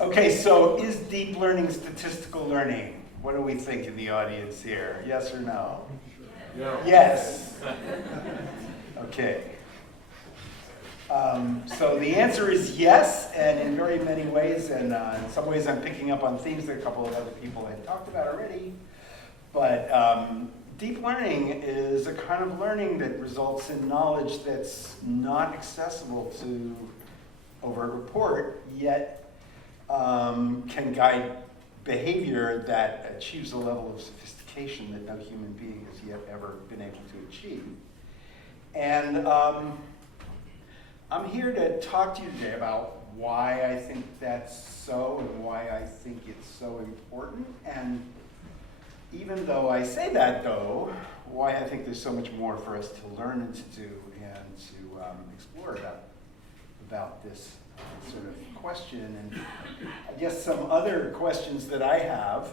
Okay, so is deep learning statistical learning? What do we think in the audience here? Yes or no? Yeah. Yes. Okay. So the answer is yes, and in very many ways, and in some ways I'm picking up on themes that a couple of other people had talked about already. But deep learning is a kind of learning that results in knowledge that's not accessible to overt report, yet can guide behavior that achieves a level of sophistication that no human being has yet ever been able to achieve. And I'm here to talk to you today about why I think that's so and why I think it's so important. And even though I say that, though, why I think there's so much more for us to learn and to do and to explore about this sort of question. And I guess some other questions that I have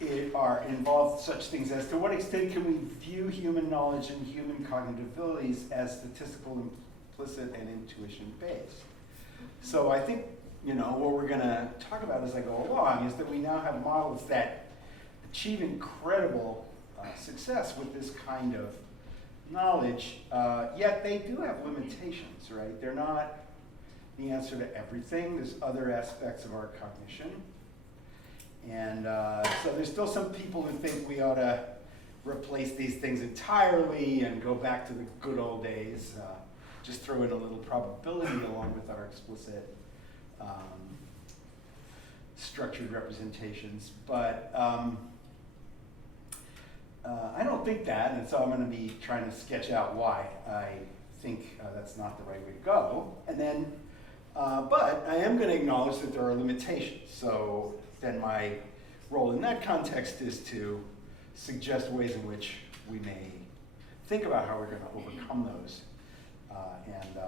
involve such things as, to what extent can we view human knowledge and human cognitive abilities as statistical, implicit, and intuition-based? So I think, what we're going to talk about as I go along is that we now have models that achieve incredible success with this kind of knowledge, yet they do have limitations, right? They're not the answer to everything. There's other aspects of our cognition. And so there's still some people who think we ought to replace these things entirely and go back to the good old days, just throw in a little probability along with our explicit structured representations. But I don't think that, and so I'm going to be trying to sketch out why I think that's not the right way to go. And then, but I am going to acknowledge that there are limitations. So then my role in that context is to suggest ways in which we may think about how we're going to overcome those and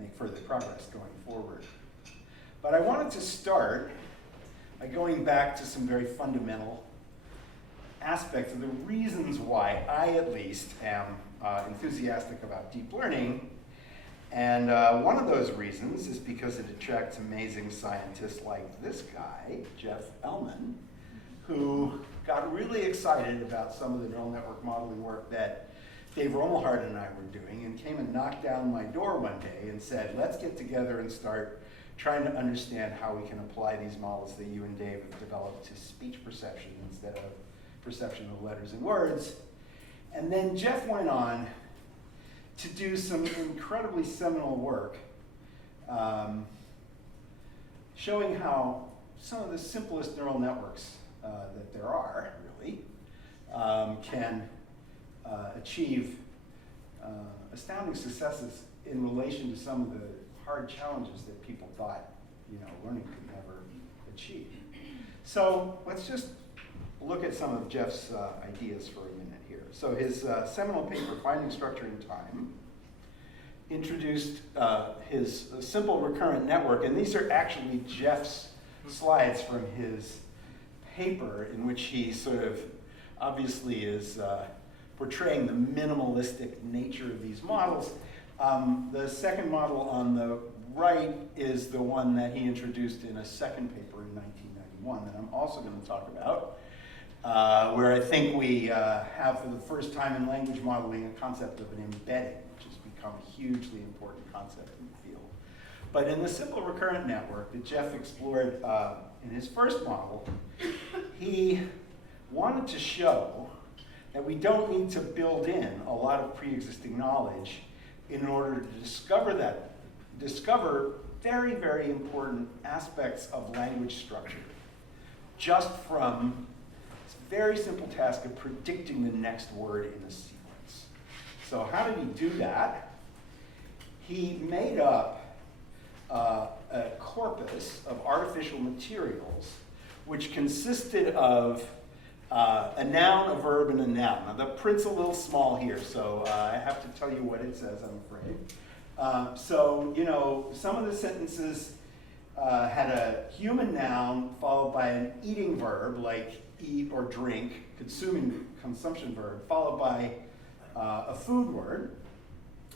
make further progress going forward. But I wanted to start by going back to some very fundamental aspects of the reasons why I, at least, am enthusiastic about deep learning. And one of those reasons is because it attracts amazing scientists like this guy, Jeff Elman, who got really excited about some of the neural network modeling work that Dave Romelhard and I were doing, and came and knocked down my door one day and said, let's get together and start trying to understand how we can apply these models that you and Dave have developed to speech perception instead of perception of letters and words. And then Jeff went on to do some incredibly seminal work showing how some of the simplest neural networks that there are, really, can achieve astounding successes in relation to some of the hard challenges that people thought learning could never achieve. So let's just look at some of Jeff's ideas for a minute here. So his seminal paper, Finding Structure in Time, introduced his simple recurrent network, and these are actually Jeff's slides from his paper, in which he sort of obviously is portraying the minimalistic nature of these models. The second model on the right is the one that he introduced in a second paper in 1991 that I'm also going to talk about, where I think we have for the first time in language modeling a concept of an embedding, which has become a hugely important concept in the field. But in the simple recurrent network that Jeff explored in his first model, he wanted to show that we don't need to build in a lot of pre-existing knowledge in order to discover very, very important aspects of language structure, just from this very simple task of predicting the next word in a sequence. So how did he do that? He made up a corpus of artificial materials which consisted of a noun, a verb, and a noun. Now the print's a little small here, so I have to tell you what it says, I'm afraid. Some of the sentences had a human noun followed by an eating verb, like eat or drink, consumption verb, followed by a food word.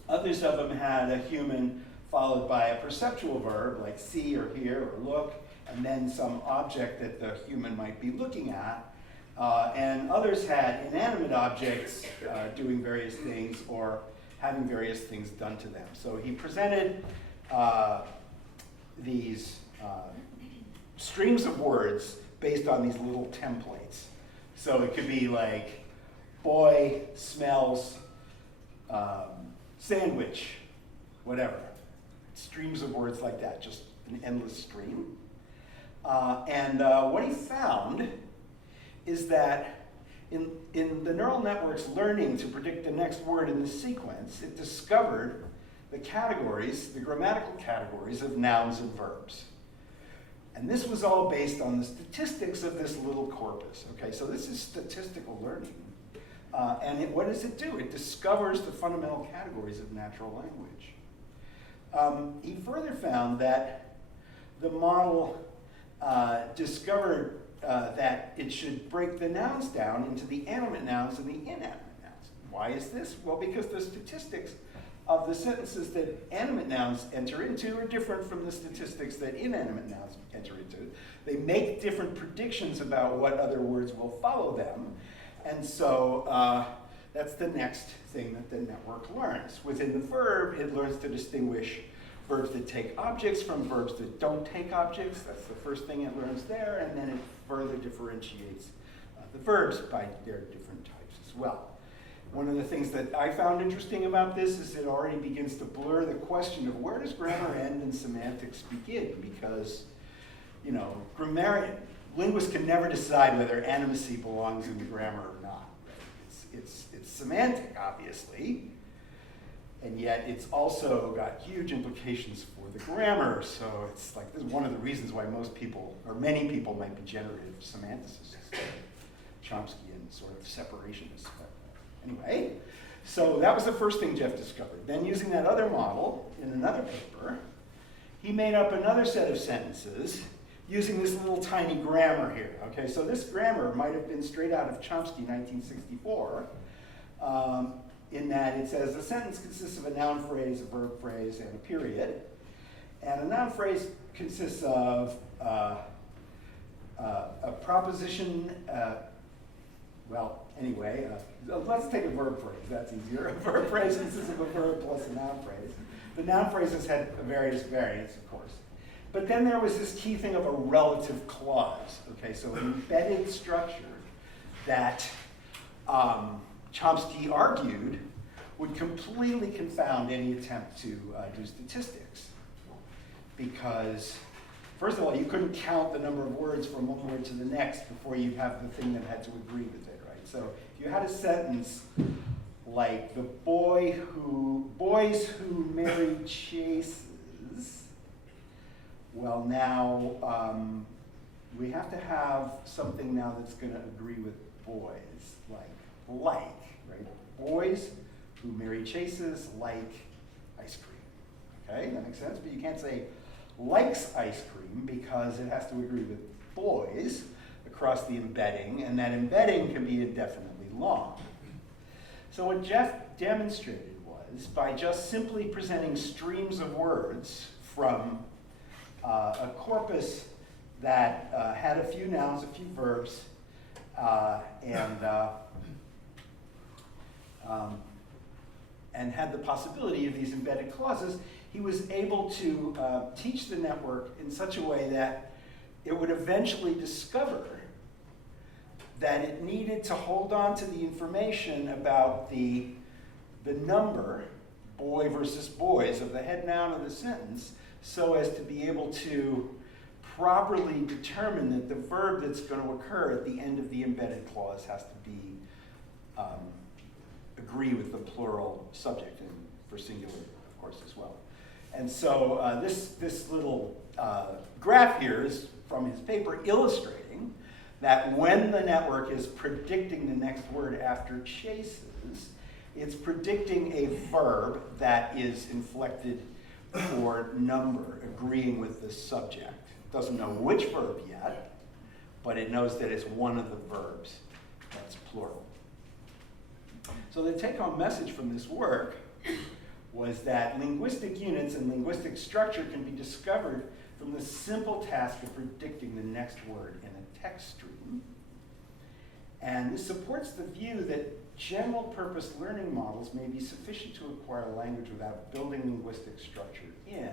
Others of them had a human followed by a perceptual verb like see or hear or look, and then some object that the human might be looking at. And others had inanimate objects doing various things or having various things done to them. So he presented these streams of words based on these little templates. So it could be like boy smells sandwich, whatever. Streams of words like that, just an endless stream. And what he found is that in the neural network's learning to predict the next word in the sequence, it discovered the categories, the grammatical categories of nouns and verbs. And this was all based on the statistics of this little corpus. Okay, so this is statistical learning. And what does it do? It discovers the fundamental categories of natural language. He further found that the model discovered that it should break the nouns down into the animate nouns and the inanimate nouns. Why is this? Well, because the statistics of the sentences that animate nouns enter into are different from the statistics that inanimate nouns enter into. They make different predictions about what other words will follow them. And so that's the next thing that the network learns. Within the verb, it learns to distinguish verbs that take objects from verbs that don't take objects. That's the first thing it learns there, and then it further differentiates the verbs by their different types as well. One of the things that I found interesting about this is it already begins to blur the question of where does grammar end and semantics begin, because, you know, linguists can never decide whether animacy belongs in the grammar or not. It's semantic, obviously, and yet it's also got huge implications for the grammar. So it's like, this is one of the reasons why most people, or many people, might be generative semanticists, Chomsky and sort of separationists. But anyway, so that was the first thing Jeff discovered. Then using that other model in another paper, he made up another set of sentences using this little tiny grammar here. Okay, so this grammar might have been straight out of Chomsky, 1964, in that it says a sentence consists of a noun phrase, a verb phrase, and a period. And a noun phrase consists of a proposition, let's take a verb phrase, that's easier. A verb phrase consists of a verb plus a noun phrase. The noun phrases had various variants, of course. But then there was this key thing of a relative clause, okay? So an embedded structure that Chomsky argued would completely confound any attempt to do statistics. Because, first of all, you couldn't count the number of words from one word to the next before you have the thing that had to agree with it, right? So if you had a sentence like the boys who marry chases, well, now we have to have something now that's going to agree with boys, like, right? Boys who marry chases like ice cream. Okay, that makes sense? But you can't say likes ice cream because it has to agree with boys across the embedding, and that embedding can be indefinitely long. So what Jeff demonstrated was, by just simply presenting streams of words from a corpus that had a few nouns, a few verbs, and had the possibility of these embedded clauses, he was able to teach the network in such a way that it would eventually discover that it needed to hold on to the information about the number, boy versus boys, of the head noun of the sentence, so as to be able to properly determine that the verb that's going to occur at the end of the embedded clause has to be agree with the plural subject, and for singular, of course, as well. And so this little graph here is from his paper illustrating that when the network is predicting the next word after chases, it's predicting a verb that is inflected for number, agreeing with the subject. It doesn't know which verb yet, but it knows that it's one of the verbs that's plural. So the take-home message from this work was that linguistic units and linguistic structure can be discovered from the simple task of predicting the next word in a text stream. And this supports the view that general purpose learning models may be sufficient to acquire language without building linguistic structure in.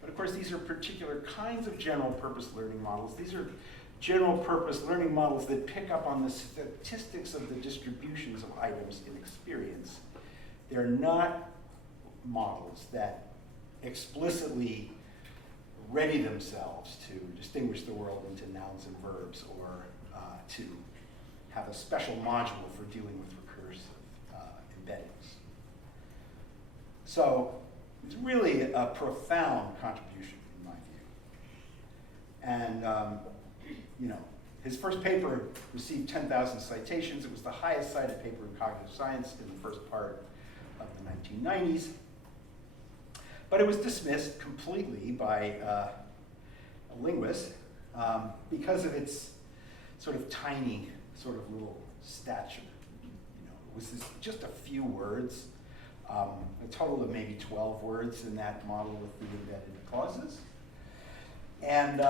But of course, these are particular kinds of general purpose learning models. These are general purpose learning models that pick up on the statistics of the distributions of items in experience. They're not models that explicitly ready themselves to distinguish the world into nouns and verbs, or to have a special module for dealing with recursive embeddings. So it's really a profound contribution in my view. And you know, his first paper received 10,000 citations. It was the highest cited paper in cognitive science in the first part of the 1990s. But it was dismissed completely by a linguist because of its sort of tiny, sort of little stature. You know, it was just a few words, a total of maybe 12 words in that model with the embedded clauses. And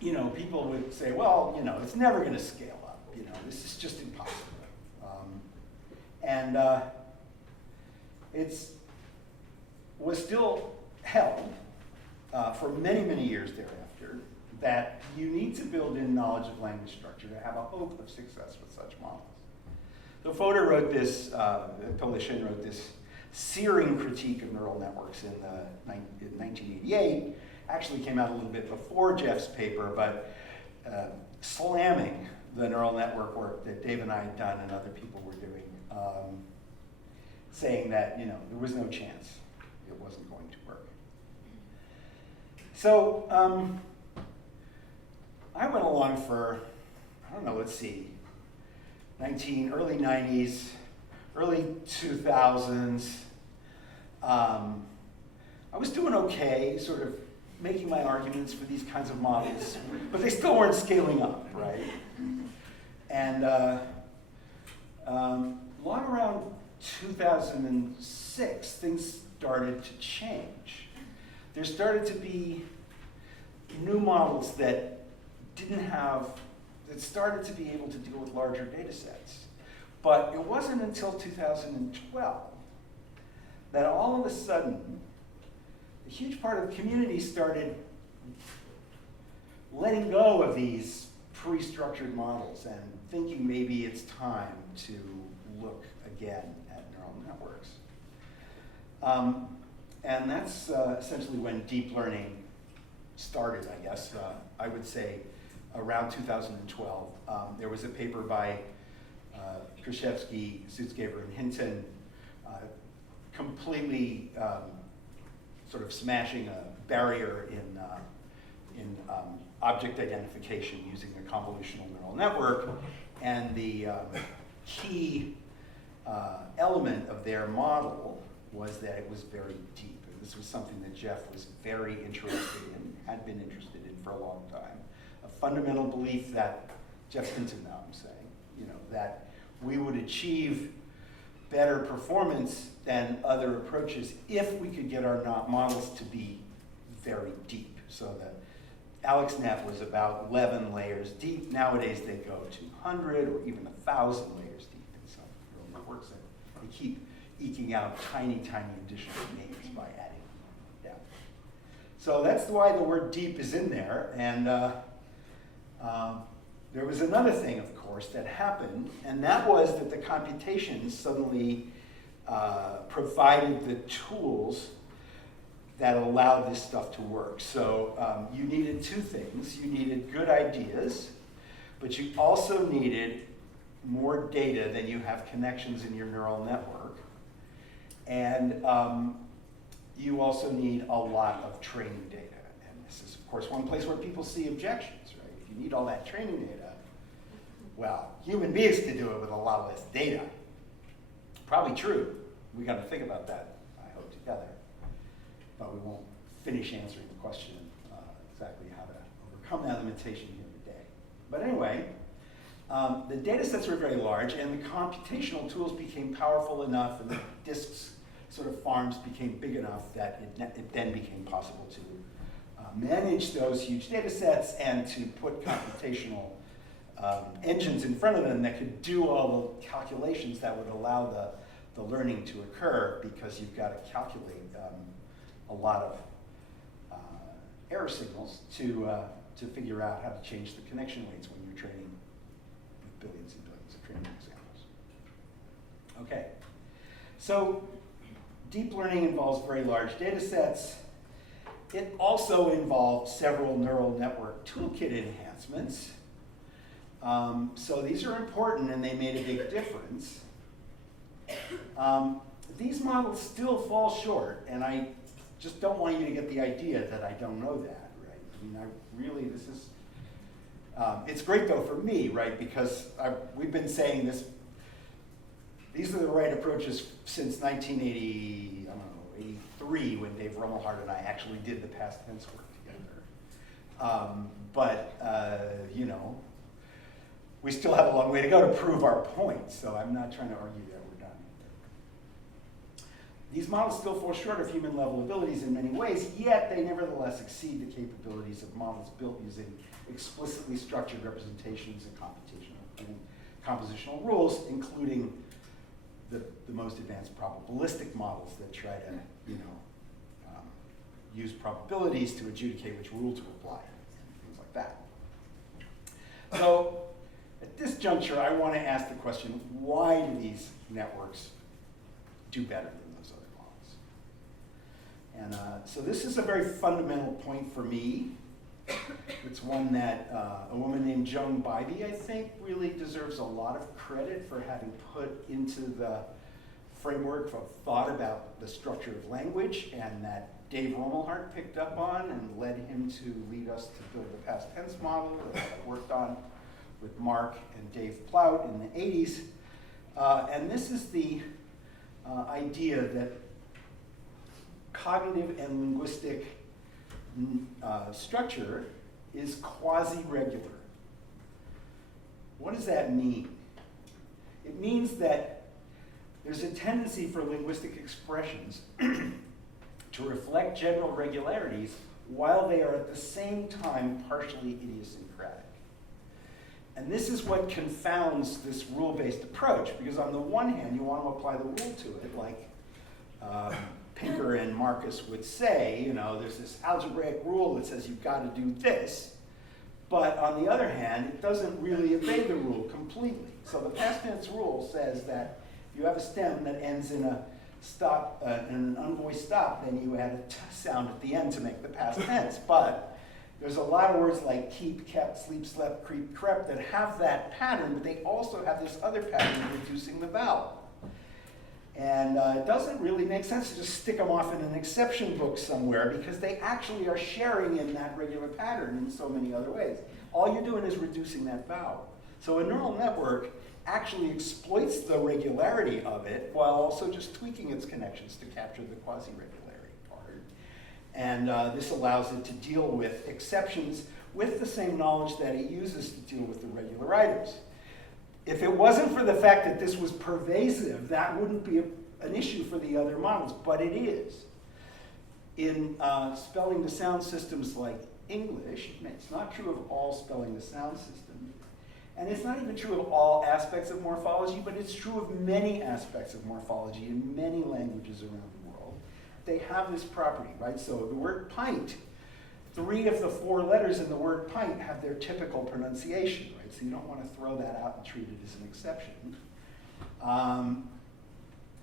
you know, people would say, well, you know, it's never going to scale up. You know, this is just impossible. It was still held for many, many years thereafter that you need to build in knowledge of language structure to have a hope of success with such models. So Fodor wrote this, Polishin wrote this searing critique of neural networks in 1988. Actually came out a little bit before Jeff's paper, but slamming the neural network work that Dave and I had done and other people were doing, saying that, you know, there was no chance it wasn't going to work. So I went along for, I don't know, let's see, early 90s, early 2000s. I was doing okay, sort of making my arguments for these kinds of models, but they still weren't scaling up, right? And long around 2006, things started to change. There started to be new models that started to be able to deal with larger data sets. But it wasn't until 2012 that all of a sudden, a huge part of the community started letting go of these pre-structured models and thinking maybe it's time to look again at neural networks. And that's essentially when deep learning started, I guess. I would say around 2012. There was a paper by Krzyzewski, Sutskever, and Hinton completely sort of smashing a barrier in object identification using a convolutional neural network. And the key element of their model was that it was very deep. And this was something that Jeff was very interested in, had been interested in for a long time. A fundamental belief that, Jeff Hinton now I'm saying, you know, that we would achieve better performance than other approaches if we could get our models to be very deep. So that AlexNet was about 11 layers deep. Nowadays they go to 100 or even 1,000 layers deep in some neural networks. And they keep eking out tiny, tiny additional names by adding depth. So that's why the word deep is in there. And there was another thing, of course, that happened, and that was that the computations suddenly provided the tools that allowed this stuff to work. So you needed two things. You needed good ideas, but you also needed more data than you have connections in your neural network. And you also need a lot of training data. And this is, of course, one place where people see objections, right? If you need all that training data, well, human beings could do it with a lot less data. Probably true. We got to think about that, I hope, together. But we won't finish answering the question exactly how to overcome that limitation here today. But anyway, the data sets were very large, and the computational tools became powerful enough, and the disks sort of farms became big enough that it then became possible to manage those huge data sets and to put computational engines in front of them that could do all the calculations that would allow the learning to occur, because you've got to calculate a lot of error signals to figure out how to change the connection weights when you're training with billions and billions of training examples. Okay, so deep learning involves very large data sets. It also involved several neural network toolkit enhancements. So these are important, and they made a big difference. These models still fall short, and I just don't want you to get the idea that I don't know that, right? I mean, this is, it's great though for me, right? Because we've been saying this, these are the right approaches since 1980, I don't know, 83, when Dave Rummelhart and I actually did the past tense work together. You know, we still have a long way to go to prove our point, so I'm not trying to argue that we're done. These models still fall short of human-level abilities in many ways, yet they nevertheless exceed the capabilities of models built using explicitly structured representations and compositional rules, including the most advanced probabilistic models that try to, you know, use probabilities to adjudicate which rule to apply, things like that. So, at this juncture, I want to ask the question, why do these networks do better than those other models? And so this is a very fundamental point for me. It's one that a woman named Joan Bybee, I think, really deserves a lot of credit for having put into the framework of thought about the structure of language, and that Dave Rummelhart picked up on and led him to lead us to build the past tense model that I worked on with Mark and Dave Plout in the 80s. And this is the idea that cognitive and linguistic structure is quasi-regular. What does that mean? It means that there's a tendency for linguistic expressions to reflect general regularities while they are at the same time partially idiosyncratic. And this is what confounds this rule-based approach, because on the one hand, you want to apply the rule to it, like Pinker and Marcus would say, you know, there's this algebraic rule that says you've got to do this, but on the other hand, it doesn't really obey the rule completely. So the past tense rule says that if you have a stem that ends in a stop, in an unvoiced stop, then you add a t sound at the end to make the past tense. But there's a lot of words like keep, kept, sleep, slept, creep, crept that have that pattern, but they also have this other pattern of reducing the vowel. And it doesn't really make sense to just stick them off in an exception book somewhere, because they actually are sharing in that regular pattern in so many other ways. All you're doing is reducing that vowel. So a neural network actually exploits the regularity of it while also just tweaking its connections to capture the quasi-regularity part. And this allows it to deal with exceptions with the same knowledge that it uses to deal with the regular items. If it wasn't for the fact that this was pervasive, that wouldn't be an issue for the other models, but it is. In spelling the sound systems like English, it's not true of all spelling the sound systems. And it's not even true of all aspects of morphology, but it's true of many aspects of morphology in many languages around the world. They have this property, right? So the word pint, 3 of the 4 letters in the word pint have their typical pronunciation, right? So you don't want to throw that out and treat it as an exception.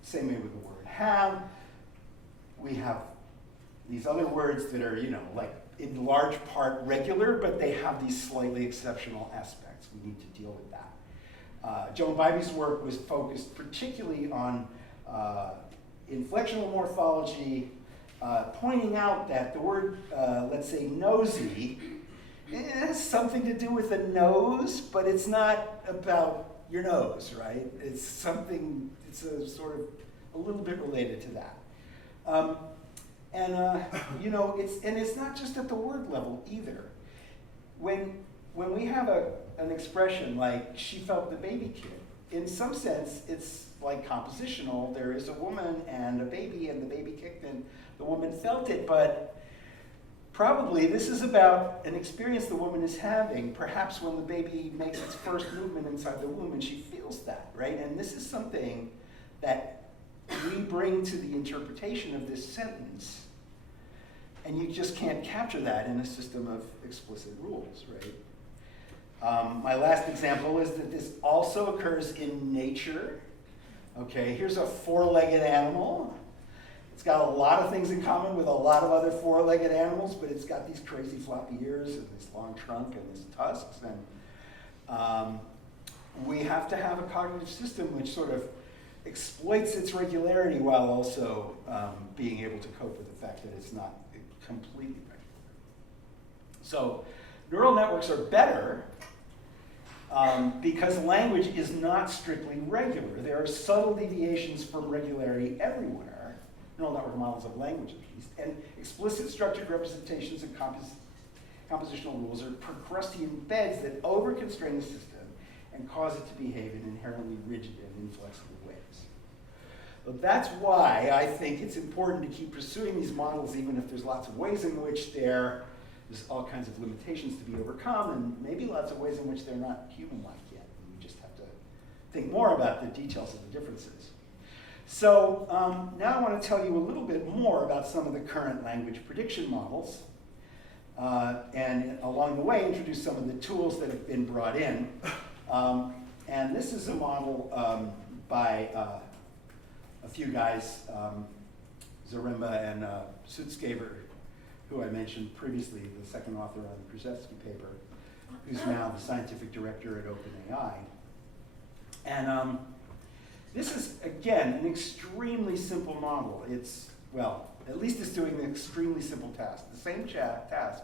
Same way with the word have. We have these other words that are, you know, like in large part regular, but they have these slightly exceptional aspects. We need to deal with that. Joan Bybee's work was focused particularly on inflectional morphology, pointing out that the word, let's say, nosy, has something to do with a nose, but it's not about your nose, right? It's something, it's a sort of a little bit related to that. You know, it's not just at the word level either. When we have an expression like she felt the baby kid, in some sense, it's like compositional. There is a woman and a baby, and the baby kicked and the woman felt it, but probably this is about an experience the woman is having, perhaps when the baby makes its first movement inside the womb and she feels that, right? And this is something that we bring to the interpretation of this sentence, and you just can't capture that in a system of explicit rules, right? My last example is that this also occurs in nature. Okay, here's a four-legged animal. It's got a lot of things in common with a lot of other four-legged animals, but it's got these crazy floppy ears and this long trunk and these tusks. And we have to have a cognitive system which sort of exploits its regularity while also being able to cope with the fact that it's not completely regular. So neural networks are better because language is not strictly regular. There are subtle deviations from regularity everywhere, neural network models of language at least, and explicit structured representations and compositional rules are Procrustean beds that over-constrain the system and cause it to behave in inherently rigid and inflexible ways. So that's why I think it's important to keep pursuing these models, even if there's lots of ways in which there's all kinds of limitations to be overcome, and maybe lots of ways in which they're not human-like yet. And we just have to think more about the details of the differences. So now I want to tell you a little bit more about some of the current language prediction models, and along the way introduce some of the tools that have been brought in. And this is a model by a few guys, Zaremba and Sutskever, who I mentioned previously, the second author on the Krzyzewski paper, who's now the scientific director at OpenAI. And this is, again, an extremely simple model. It's, well, at least it's doing an extremely simple task, the same task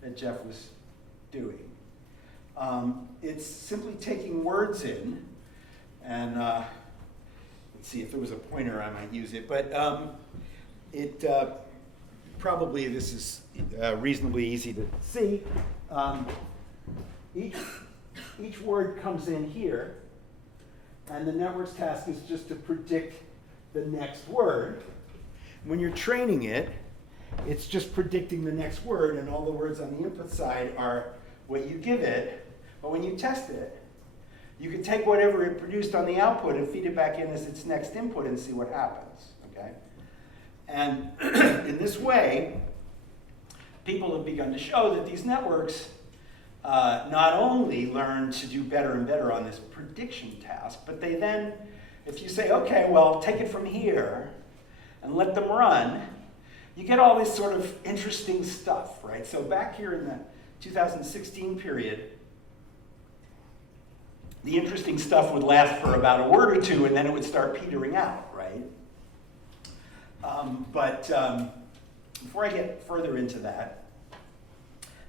that Jeff was doing. It's simply taking words in, and let's see, if there was a pointer, I might use it, but probably this is reasonably easy to see. Each word comes in here, and the network's task is just to predict the next word. When you're training it, it's just predicting the next word, and all the words on the input side are what you give it. But when you test it, you can take whatever it produced on the output and feed it back in as its next input and see what happens, okay? And in this way, people have begun to show that these networks not only learn to do better and better on this prediction task, but they then, if you say, okay, well, take it from here and let them run, you get all this sort of interesting stuff, right? So back here in the 2016 period, the interesting stuff would last for about a word or two, and then it would start petering out, right? But before I get further into that,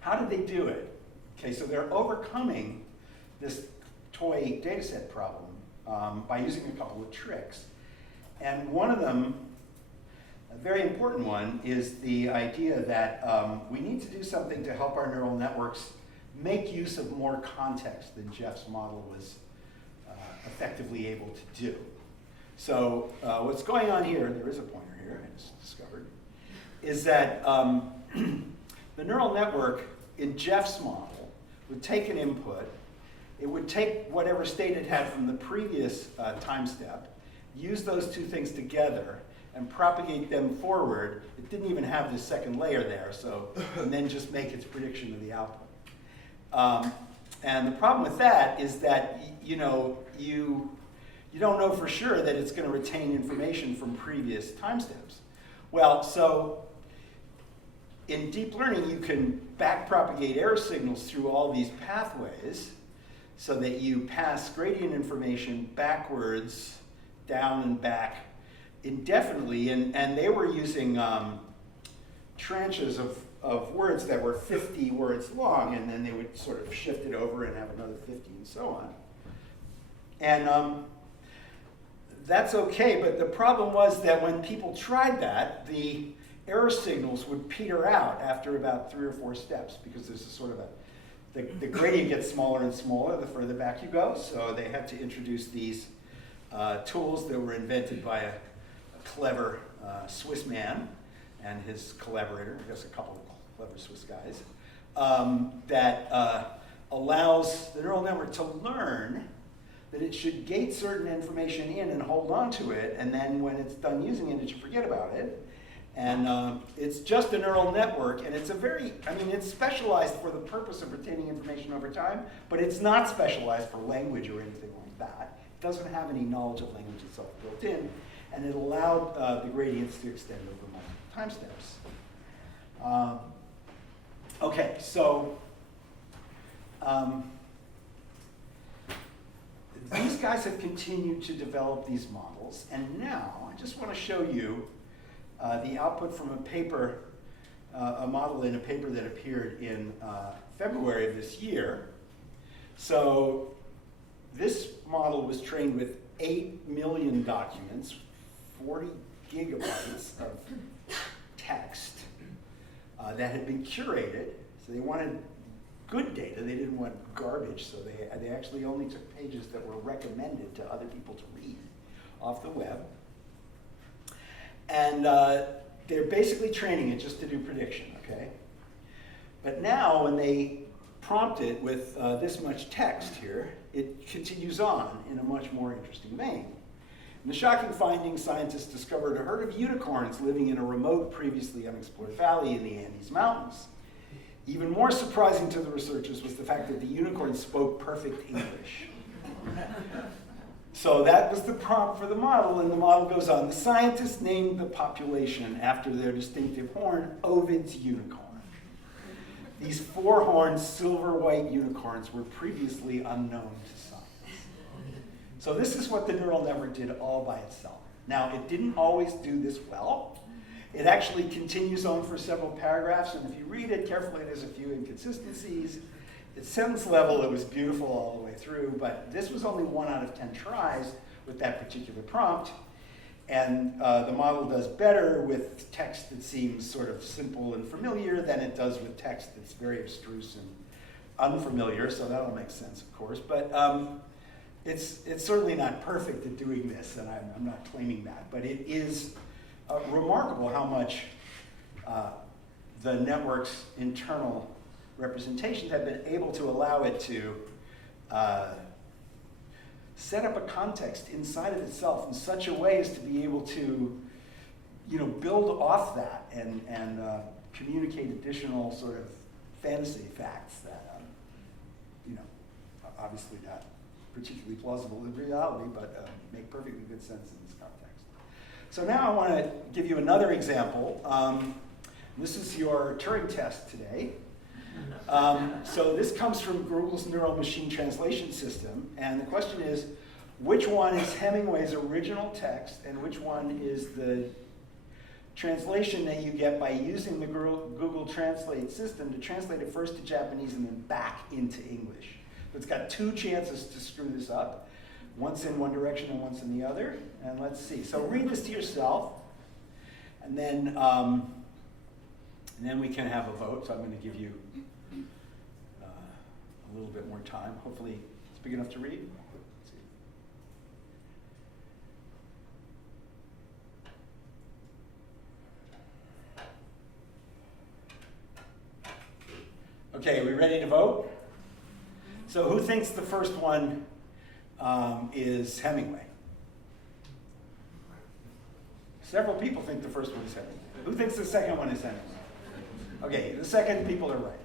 how did they do it? Okay, so they're overcoming this toy dataset problem by using a couple of tricks. And one of them, a very important one, is the idea that we need to do something to help our neural networks make use of more context than Jeff's model was effectively able to do. So what's going on here, there is a pointer here, I just discovered, is that the neural network in Jeff's model would take an input, it would take whatever state it had from the previous time step, use those two things together, and propagate them forward. It didn't even have this second layer there, so, and then just make its prediction of the output. And the problem with that is that you don't know for sure that it's going to retain information from previous time steps. Well, so in deep learning, you can backpropagate error signals through all these pathways so that you pass gradient information backwards, down and back indefinitely. And they were using tranches of words that were 50 words long, and then they would sort of shift it over and have another 50 and so on. And that's okay, but the problem was that when people tried that, the error signals would peter out after about 3 or 4 steps, because there's a sort of the gradient gets smaller and smaller the further back you go, so they had to introduce these tools that were invented by a clever Swiss man and his collaborator, I guess a couple of clever Swiss guys, that allows the neural network to learn that it should gate certain information in and hold on to it, and then when it's done using it, it should forget about it. And it's just a neural network, and it's it's specialized for the purpose of retaining information over time, but it's not specialized for language or anything like that. It doesn't have any knowledge of language itself built in, and it allowed the gradients to extend over multiple time steps. Okay, so these guys have continued to develop these models, and now I just want to show you the output from a paper, a model in a paper that appeared in February of this year. So this model was trained with 8 million documents, 40 gigabytes of text that had been curated. So they wanted good data, they didn't want garbage, so they actually only took pages that were recommended to other people to read off the web. And they're basically training it just to do prediction, okay? But now when they prompt it with this much text here, it continues on in a much more interesting vein. In the shocking findings, scientists discovered a herd of unicorns living in a remote, previously unexplored valley in the Andes Mountains. Even more surprising to the researchers was the fact that the unicorns spoke perfect English. So that was the prompt for the model, and the model goes on. The scientists named the population after their distinctive horn, Ovid's unicorn. These four-horned, silver-white unicorns were previously unknown to science. So this is what the neural network did all by itself. Now, it didn't always do this well. It actually continues on for several paragraphs, and if you read it carefully, there's a few inconsistencies. At sentence level, it was beautiful all the way through, but this was only 1 out of 10 tries with that particular prompt. And the model does better with text that seems sort of simple and familiar than it does with text that's very abstruse and unfamiliar, so that'll make sense, of course. But it's certainly not perfect at doing this, and I'm not claiming that, but it is remarkable how much the network's internal representations have been able to allow it to set up a context inside of itself in such a way as to be able to, build off that and communicate additional sort of fantasy facts that, obviously not particularly plausible in reality, but make perfectly good sense in this context. So now I want to give you another example. This is your Turing test today. So this comes from Google's neural machine translation system, and the question is, which one is Hemingway's original text and which one is the translation that you get by using the Google Translate system to translate it first to Japanese and then back into English. So it's got 2 chances to screw this up, once in one direction and once in the other, and let's see. So read this to yourself, and then we can have a vote, so I'm going to give you a little bit more time. Hopefully it's big enough to read. Let's see. Okay, we ready to vote? So who thinks the first one is Hemingway? Several people think the first one is Hemingway. Who thinks the second one is Hemingway? Okay, the second people are right.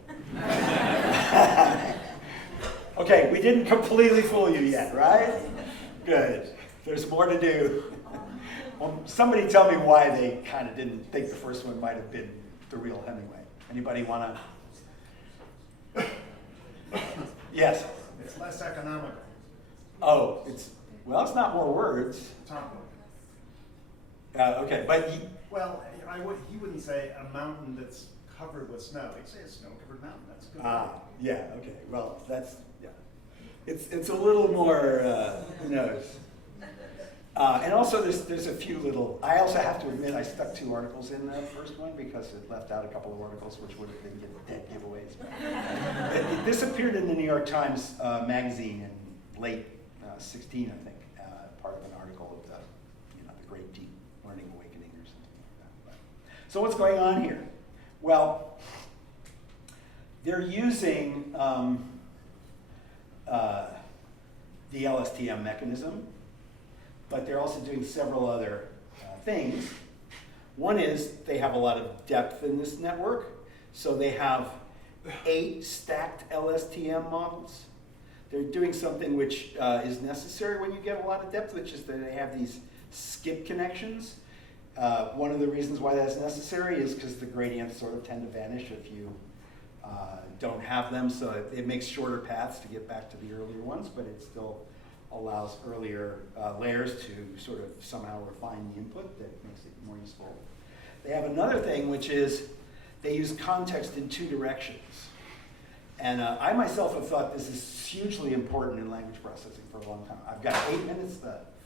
Okay, we didn't completely fool you yet, right? Good. There's more to do. Well, somebody tell me why they kind of didn't think the first one might have been the real Hemingway. Anybody want to? Yes? It's less economical. Oh, it's not more words. Topic. Okay, but he wouldn't say a mountain that's covered with snow. He'd say a snow-covered mountain. That's good. Yeah, okay. Well, that's, yeah. It's a little more, who knows. And also there's a few little, I also have to admit I stuck 2 articles in the first one because it left out a couple of articles which would have been dead giveaways. This appeared in the New York Times magazine in late 16, I think, part of an article. So what's going on here? Well, they're using the LSTM mechanism, but they're also doing several other things. One is they have a lot of depth in this network. So they have 8 stacked LSTM models. They're doing something which is necessary when you get a lot of depth, which is that they have these skip connections. One of the reasons why that's necessary is because the gradients sort of tend to vanish if you don't have them, so it makes shorter paths to get back to the earlier ones, but it still allows earlier layers to sort of somehow refine the input that makes it more useful. They have another thing, which is they use context in 2 directions. And I myself have thought this is hugely important in language processing for a long time. I've got 8 minutes,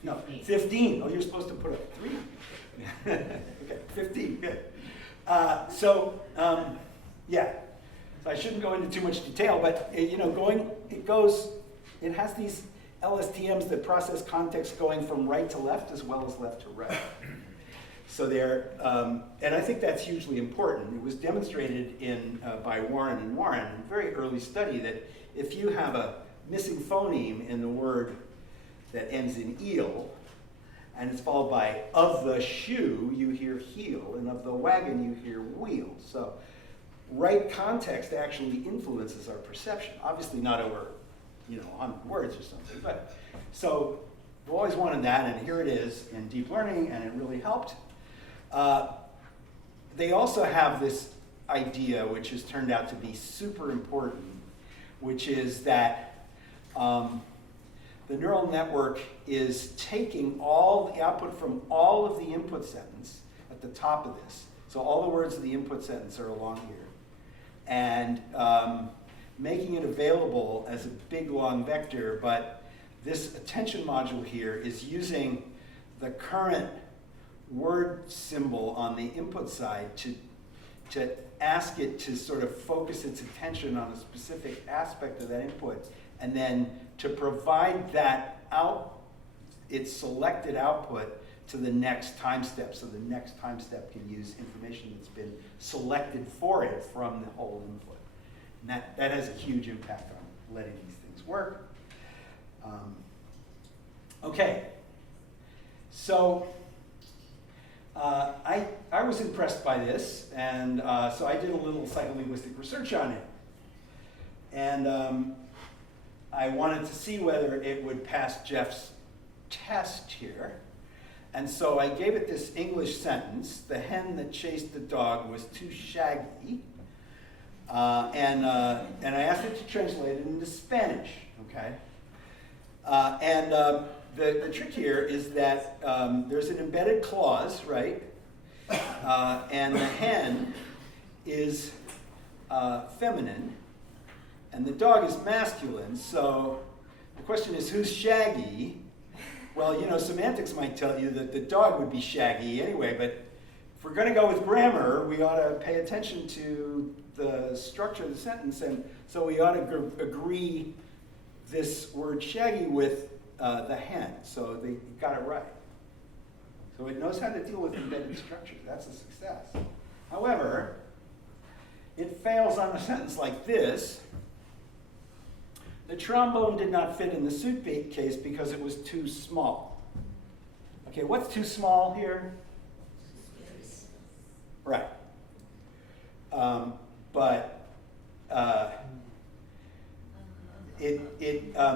no, 15. Oh, you're supposed to put a 3. Okay, 15, good. Yeah. So I shouldn't go into too much detail, but it has these LSTMs that process context going from right to left as well as left to right. So and I think that's hugely important. It was demonstrated by Warren and Warren in a very early study that if you have a missing phoneme in the word that ends in eel, and it's followed by of the shoe, you hear heel, and of the wagon, you hear wheel. So right context actually influences our perception. Obviously not over 100 words or something, but so we've always wanted that, and here it is in deep learning, and it really helped. They also have this idea, which has turned out to be super important, which is that the neural network is taking all the output from all of the input sentence at the top of this. So all the words of the input sentence are along here. And making it available as a big long vector, but this attention module here is using the current word symbol on the input side to ask it to sort of focus its attention on a specific aspect of that input, and then to provide that its selected output to the next time step. So the next time step can use information that's been selected for it from the whole input. And that has a huge impact on letting these things work. Okay, so I was impressed by this, and so I did a little psycholinguistic research on it. And I wanted to see whether it would pass Jeff's test here. And so I gave it this English sentence: the hen that chased the dog was too shaggy. And I asked it to translate it into Spanish, okay? The trick here is that there's an embedded clause, right? And the hen is feminine, and the dog is masculine. So the question is, who's shaggy? Well, semantics might tell you that the dog would be shaggy anyway, but if we're going to go with grammar, we ought to pay attention to the structure of the sentence, and so we ought to agree this word shaggy with the hen. So they got it right. So it knows how to deal with embedded structure. That's a success. However, it fails on a sentence like this. The trombone did not fit in the suitcase because it was too small. Okay, what's too small here? Right. But it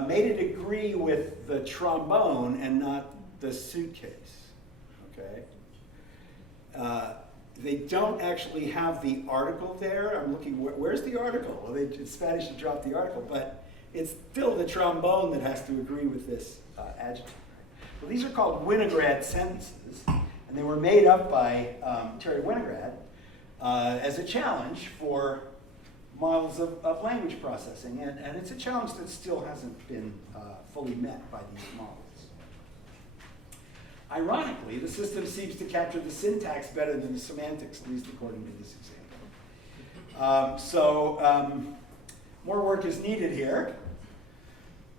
made it agree with the trombone and not the suitcase. Okay. They don't actually have the article there. I'm looking, where's the article? Well, it's Spanish to drop the article, but it's still the trombone that has to agree with this adjective. Well, these are called Winograd sentences, and they were made up by Terry Winograd as a challenge for models of language processing, and it's a challenge that still hasn't been fully met by these models. Ironically, the system seems to capture the syntax better than the semantics, at least according to this example. More work is needed here.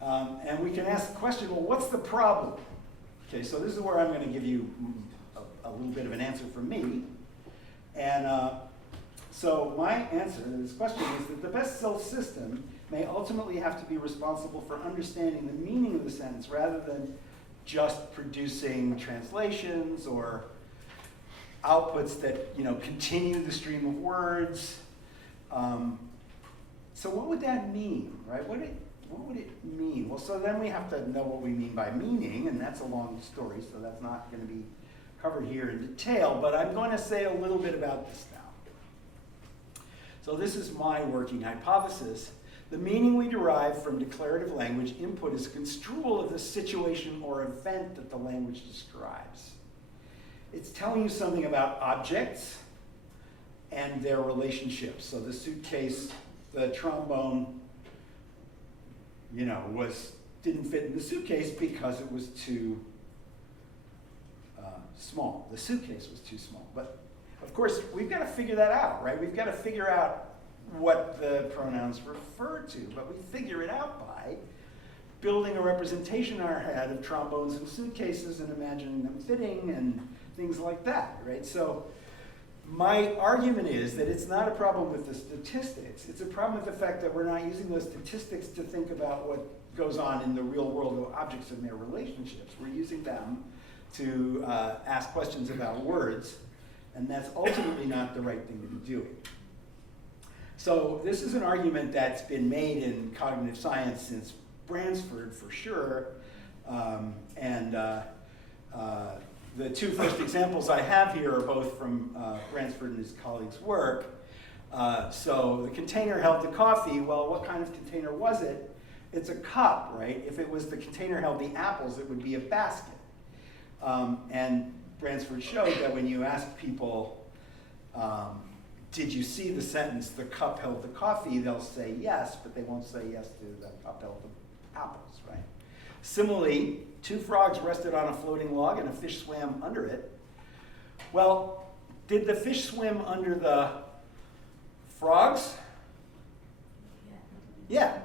And we can ask the question, well, what's the problem? Okay, so this is where I'm going to give you a little bit of an answer from me. And so my answer to this question is that the best self-system may ultimately have to be responsible for understanding the meaning of the sentence rather than just producing translations or outputs that continue the stream of words. So what would that mean, right? What would it mean? Well, so then we have to know what we mean by meaning, and that's a long story, so that's not going to be covered here in detail, but I'm going to say a little bit about this now. So this is my working hypothesis. The meaning we derive from declarative language input is a construal of the situation or event that the language describes. It's telling you something about objects and their relationships. So the suitcase, the trombone, didn't fit in the suitcase because it was too small. The suitcase was too small. But of course, we've got to figure that out, right? We've got to figure out what the pronouns refer to, but we figure it out by building a representation in our head of trombones and suitcases and imagining them fitting and things like that, right? So my argument is that it's not a problem with the statistics. It's a problem with the fact that we're not using those statistics to think about what goes on in the real world of objects and their relationships. We're using them to ask questions about words, and that's ultimately not the right thing to be doing. So this is an argument that's been made in cognitive science since Bransford, for sure, the two first examples I have here are both from Bransford and his colleagues' work. So the container held the coffee. Well, what kind of container was it? It's a cup, right? If it was the container held the apples, it would be a basket. And Bransford showed that when you ask people, did you see the sentence, the cup held the coffee, they'll say yes, but they won't say yes to the cup held the apples, right? Similarly, two frogs rested on a floating log and a fish swam under it. Well, did the fish swim under the frogs? Yeah.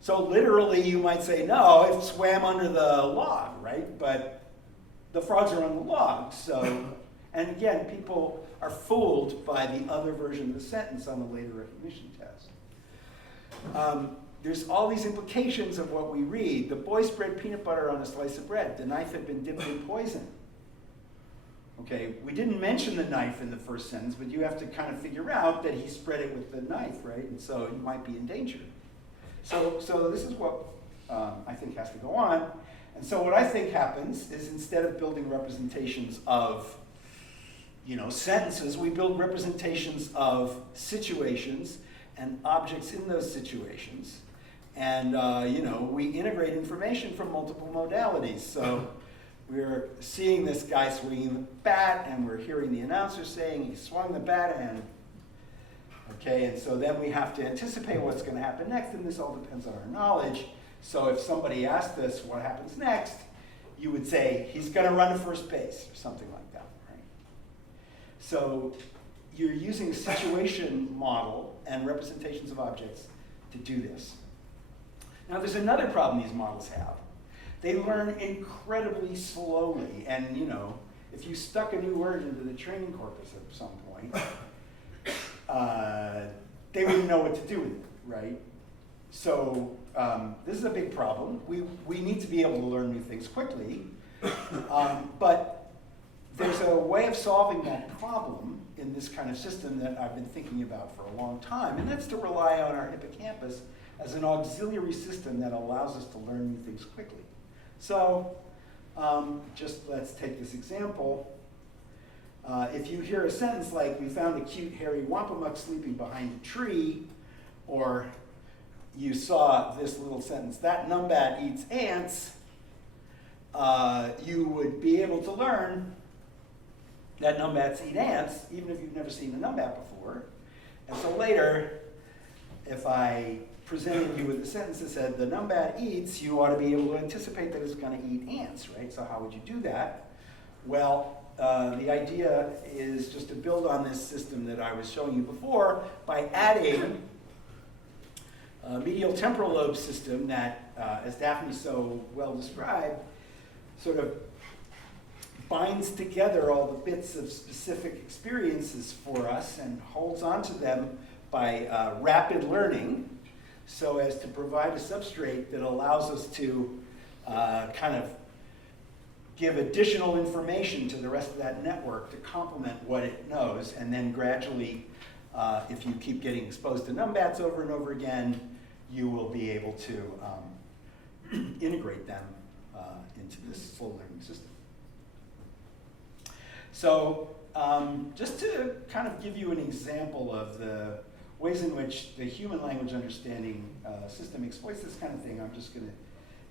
So literally you might say, no, it swam under the log, right? But the frogs are on the log, so, and again, people are fooled by the other version of the sentence on the later recognition test. There's all these implications of what we read. The boy spread peanut butter on a slice of bread. The knife had been dipped in poison. Okay, we didn't mention the knife in the first sentence, but you have to kind of figure out that he spread it with the knife, right? And so he might be in danger. So this is what I think has to go on. And so what I think happens is instead of building representations of sentences, we build representations of situations and objects in those situations. And, we integrate information from multiple modalities. So we're seeing this guy swinging the bat, and we're hearing the announcer saying he swung the bat, and okay, and so then we have to anticipate what's going to happen next, and this all depends on our knowledge. So if somebody asked us what happens next, you would say he's going to run to first base or something like that, right? So you're using a situation model and representations of objects to do this. Now there's another problem these models have. They learn incredibly slowly, and if you stuck a new word into the training corpus at some point, they wouldn't know what to do with it, right? So this is a big problem. We need to be able to learn new things quickly, but there's a way of solving that problem in this kind of system that I've been thinking about for a long time, and that's to rely on our hippocampus as an auxiliary system that allows us to learn new things quickly. So just let's take this example. If you hear a sentence like, we found a cute hairy wampum sleeping behind a tree, or you saw this little sentence, that numbat eats ants, you would be able to learn that numbats eat ants, even if you've never seen a numbat before. And so later, if I presented you with a sentence that said, the numbat eats, you ought to be able to anticipate that it's going to eat ants, right? So how would you do that? Well, the idea is just to build on this system that I was showing you before by adding a medial temporal lobe system that, as Daphne so well described, sort of binds together all the bits of specific experiences for us and holds onto them by rapid learning, so as to provide a substrate that allows us to kind of give additional information to the rest of that network to complement what it knows, and then gradually, if you keep getting exposed to numbats over and over again, you will be able to integrate them into this full learning system. So just to kind of give you an example of the ways in which the human language understanding system exploits this kind of thing, I'm just going to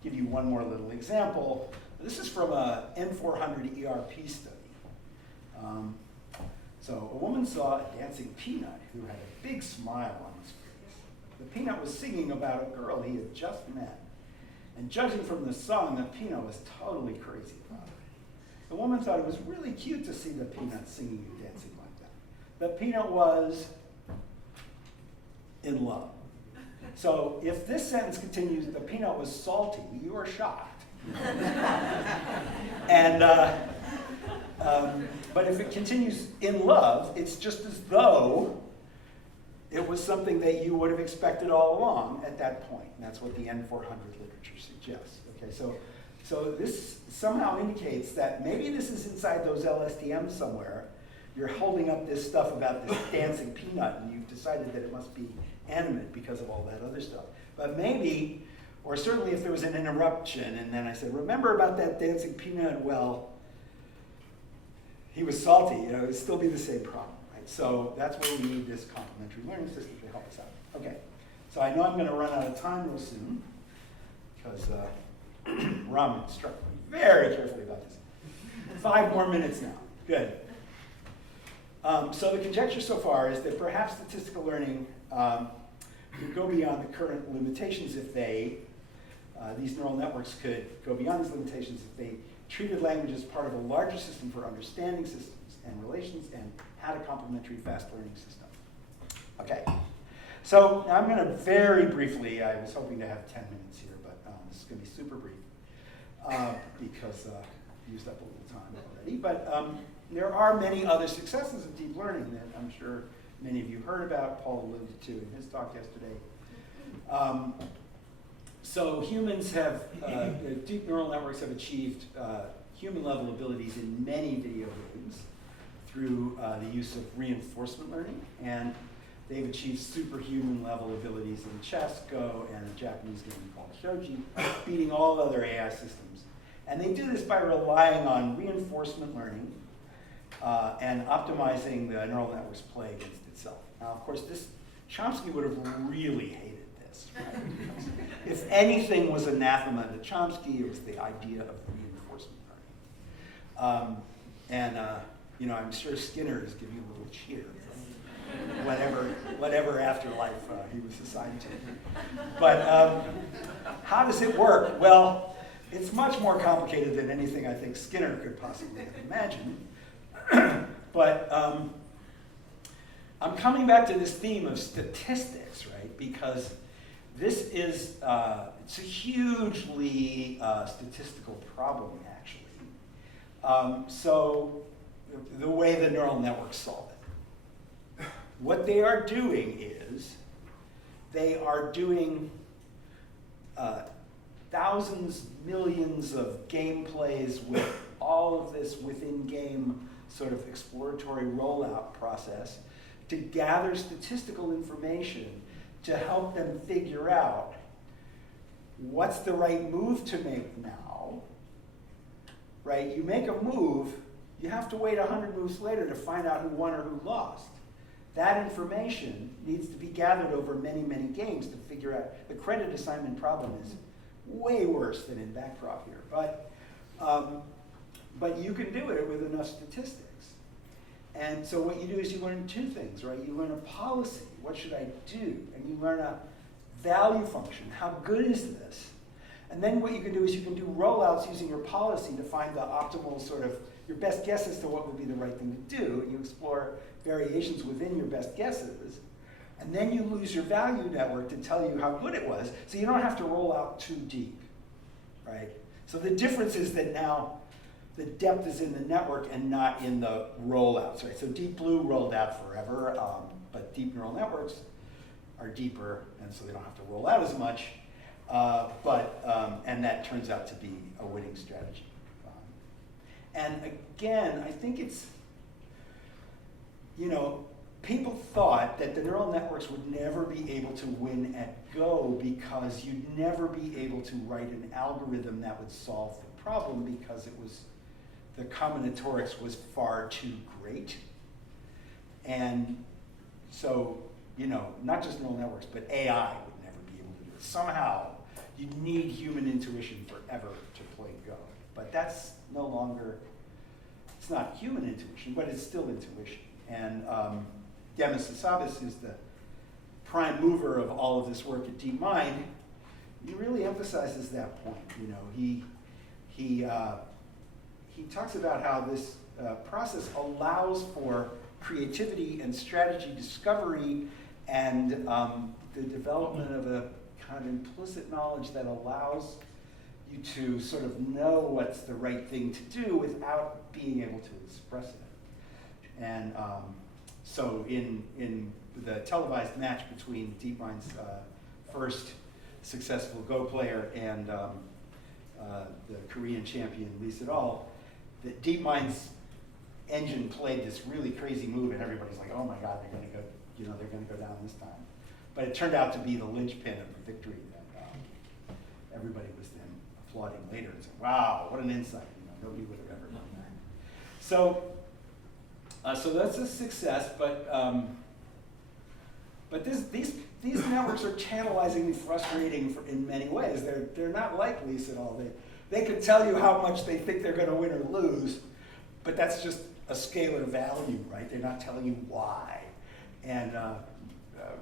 give you one more little example. This is from a N400 ERP study. So a woman saw a dancing peanut who had a big smile on his face. The peanut was singing about a girl he had just met. And judging from the song, the peanut was totally crazy about it. The woman thought it was really cute to see the peanut singing and dancing like that. The peanut was in love. So if this sentence continues, the peanut was salty, you are shocked. And but if it continues in love, it's just as though it was something that you would have expected all along at that point. And that's what the N400 literature suggests. Okay, so this somehow indicates that maybe this is inside those LSTMs somewhere. You're holding up this stuff about this dancing peanut, and you've decided that it must be animate because of all that other stuff. But maybe, or certainly if there was an interruption, and then I said, remember about that dancing peanut? Well, he was salty, it would still be the same problem, right? So that's where we need this complementary learning system to help us out. Okay, so I know I'm going to run out of time real soon, because Ram struck me very carefully about this. 5 more minutes now, good. So the conjecture so far is that perhaps statistical learning could go beyond the current limitations if these neural networks could go beyond these limitations if they treated language as part of a larger system for understanding systems and relations and had a complementary fast learning system. Okay, so now I'm going to very briefly, I was hoping to have 10 minutes here, but this is going to be super brief because I used up a little time already. But there are many other successes of deep learning that I'm sure many of you heard about, Paul alluded to in his talk yesterday. So humans have, deep neural networks have achieved human-level abilities in many video games through the use of reinforcement learning, and they've achieved superhuman-level abilities in chess, Go, and a Japanese game called Shogi, beating all other AI systems. And they do this by relying on reinforcement learning and optimizing the neural network's play against itself. Now, of course, Chomsky would have really hated this. Right? If anything was anathema to Chomsky, it was the idea of reinforcement learning. I'm sure Skinner is giving a little cheer from whatever afterlife he was assigned to. But how does it work? Well, it's much more complicated than anything I think Skinner could possibly have imagined. But I'm coming back to this theme of statistics, right? Because this is, it's a hugely statistical problem, actually. So the way the neural networks solve it. What they are doing is, they are doing thousands, millions of gameplays with all of this within-game sort of exploratory rollout process to gather statistical information to help them figure out what's the right move to make now, right? You make a move, you have to wait 100 moves later to find out who won or who lost. That information needs to be gathered over many, many games to figure out. The credit assignment problem is way worse than in backprop here, but you can do it with enough statistics. And so what you do is you learn 2 things, right? You learn a policy, what should I do? And you learn a value function, how good is this? And then what you can do is you can do rollouts using your policy to find the optimal sort of, your best guess as to what would be the right thing to do. And you explore variations within your best guesses. And then you lose your value network to tell you how good it was, so you don't have to roll out too deep, right? So the difference is that now the depth is in the network and not in the rollouts, right? So Deep Blue rolled out forever, but deep neural networks are deeper, and so they don't have to roll out as much. And that turns out to be a winning strategy. And again, I think it's, people thought that the neural networks would never be able to win at Go because you'd never be able to write an algorithm that would solve the problem because the combinatorics was far too great. And so, not just neural networks, but AI would never be able to do it. Somehow, you need human intuition forever to play Go. But that's no longer, it's not human intuition, but it's still intuition. And Demis Hassabis is the prime mover of all of this work at DeepMind. He really emphasizes that point. He talks about how this process allows for creativity and strategy discovery and the development of a kind of implicit knowledge that allows you to sort of know what's the right thing to do without being able to express it. And so in the televised match between DeepMind's first successful Go player and the Korean champion Lee Sedol, the DeepMind's engine played this really crazy move, and everybody's like, "Oh my God, they're going to go, they're going to go down this time." But it turned out to be the linchpin of the victory that everybody was then applauding later and saying, "Wow, what an insight! Nobody would have ever done that." So that's a success, but these networks are tantalizingly frustrating in many ways. They're not like Lisa at all. They could tell you how much they think they're going to win or lose, but that's just a scalar value, right? They're not telling you why. And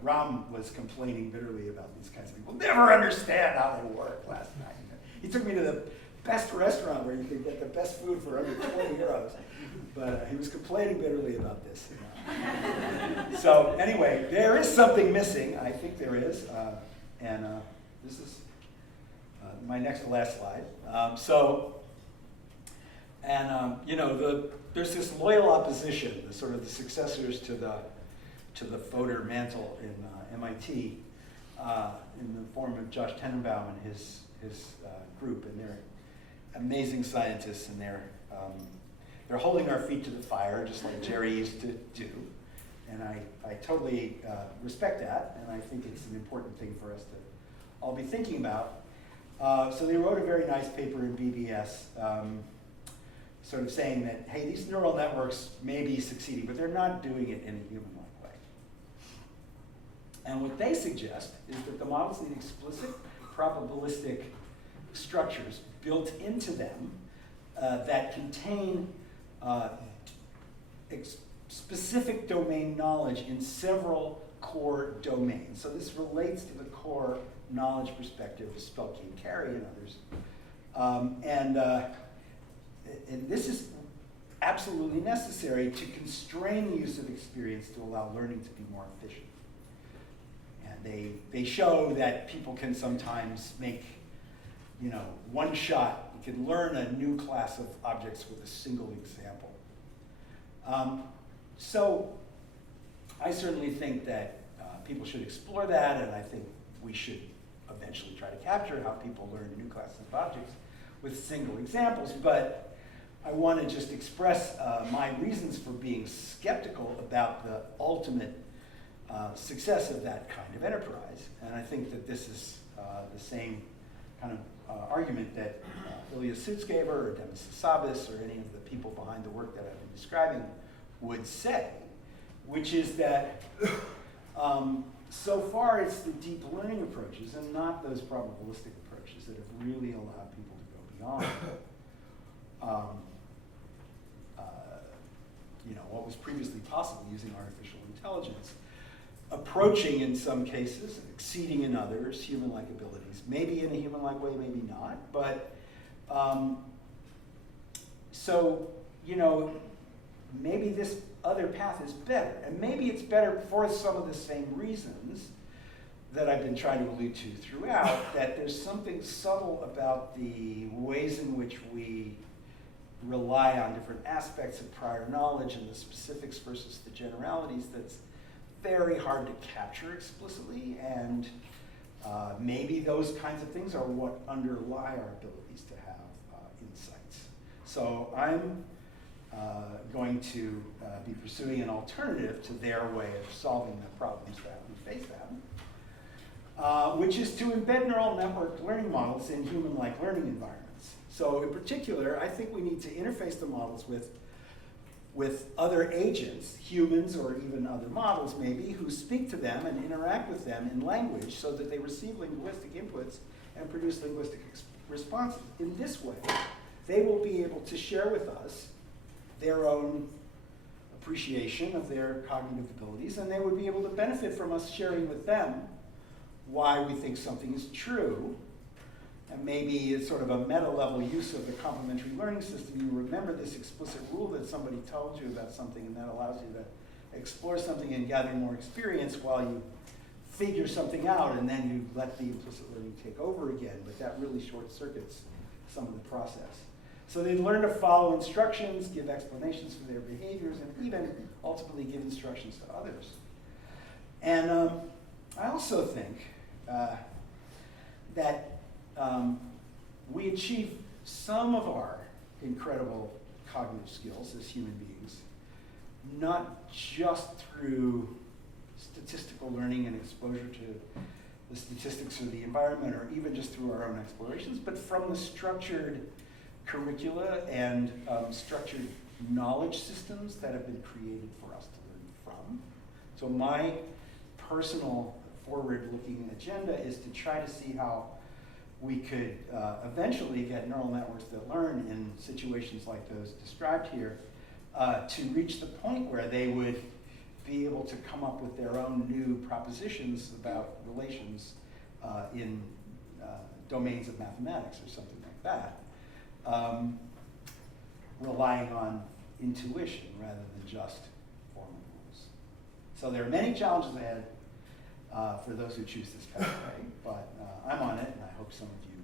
Ram was complaining bitterly about these kinds of things. We'll never understand how they work last night. He took me to the best restaurant where you could get the best food for under 20 euros. But he was complaining bitterly about this. So anyway, there is something missing. I think there is. And this is my next to last slide. There's this loyal opposition, the sort of the successors to the Fodor mantle in MIT, in the form of Josh Tenenbaum and his group, and they're amazing scientists, and they're holding our feet to the fire, just like Jerry used to do, and I totally respect that, and I think it's an important thing for us to all be thinking about. So they wrote a very nice paper in BBS, sort of saying that, hey, these neural networks may be succeeding, but they're not doing it in a human-like way. And what they suggest is that the models need explicit probabilistic structures built into them that contain specific domain knowledge in several core domains. So this relates to the core knowledge perspective of Spelke and Carey and others. And this is absolutely necessary to constrain the use of experience to allow learning to be more efficient. And they show that people can sometimes make, one shot, you can learn a new class of objects with a single example. So I certainly think that people should explore that, and I think we should eventually try to capture how people learn new classes of objects with single examples, but I want to just express my reasons for being skeptical about the ultimate success of that kind of enterprise. And I think that this is the same kind of argument that Ilya Sutskever or Demis Hassabis or any of the people behind the work that I've been describing would say, which is that so far it's the deep learning approaches and not those probabilistic approaches that have really allowed people to go beyond what was previously possible using artificial intelligence, approaching in some cases, exceeding in others, human-like abilities, maybe in a human-like way, maybe not, but maybe this other path is better, and maybe it's better for some of the same reasons that I've been trying to allude to throughout, that there's something subtle about the ways in which we rely on different aspects of prior knowledge and the specifics versus the generalities that's very hard to capture explicitly, and maybe those kinds of things are what underlie our abilities to have insights. So I'm going to be pursuing an alternative to their way of solving the problems that we face them, which is to embed neural network learning models in human-like learning environments. So in particular, I think we need to interface the models with other agents, humans or even other models maybe, who speak to them and interact with them in language so that they receive linguistic inputs and produce linguistic responses. In this way, they will be able to share with us their own appreciation of their cognitive abilities, and they would be able to benefit from us sharing with them why we think something is true. And maybe it's sort of a meta-level use of the complementary learning system. You remember this explicit rule that somebody told you about something, and that allows you to explore something and gather more experience while you figure something out, and then you let the implicit learning take over again. But that really short-circuits some of the process. So they learn to follow instructions, give explanations for their behaviors, and even ultimately give instructions to others. And I also think that we achieve some of our incredible cognitive skills as human beings, not just through statistical learning and exposure to the statistics or the environment, or even just through our own explorations, but from the structured curricula and structured knowledge systems that have been created for us to learn from. So my personal forward-looking agenda is to try to see how we could eventually get neural networks that learn in situations like those described here to reach the point where they would be able to come up with their own new propositions about relations in domains of mathematics or something like that, relying on intuition rather than just formal rules. So there are many challenges ahead for those who choose this pathway, but I'm on it, and I hope some of you